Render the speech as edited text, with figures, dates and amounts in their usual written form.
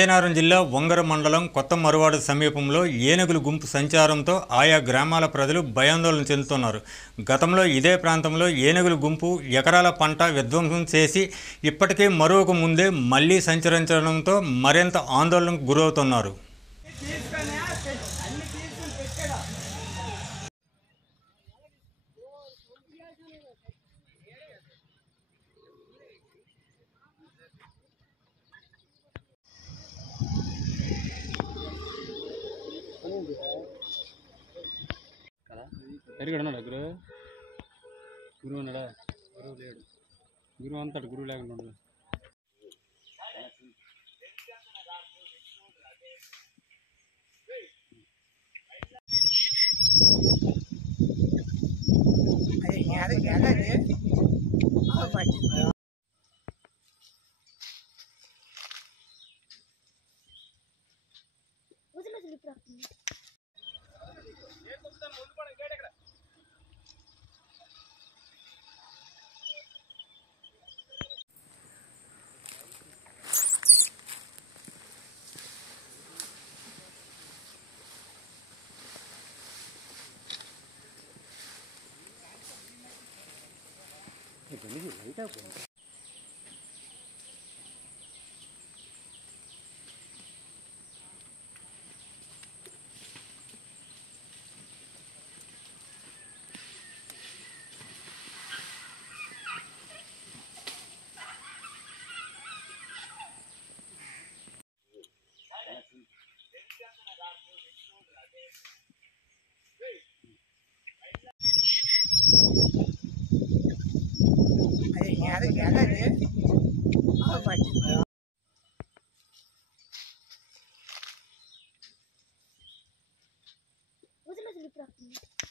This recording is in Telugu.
విజయనగరం జిల్లా వంగర మండలం కొత్త మరువాడు సమీపంలో ఏనుగుల గుంపు సంచారంతో ఆయా గ్రామాల ప్రజలు భయాందోళన చెందుతున్నారు. గతంలో ఇదే ప్రాంతంలో ఏనుగుల గుంపు ఎకరాల పంట విధ్వంసం చేసి ఇప్పటికే మరొక ముందే మళ్లీ సంచరించడంతో మరింత ఆందోళనకు గురవుతున్నారు. ఎరుగడన్నాడా గురువు ఉన్నాడా? గురువు లేడు. గురువు అంతాడు, గురువు లేకుండా ఉండదు. What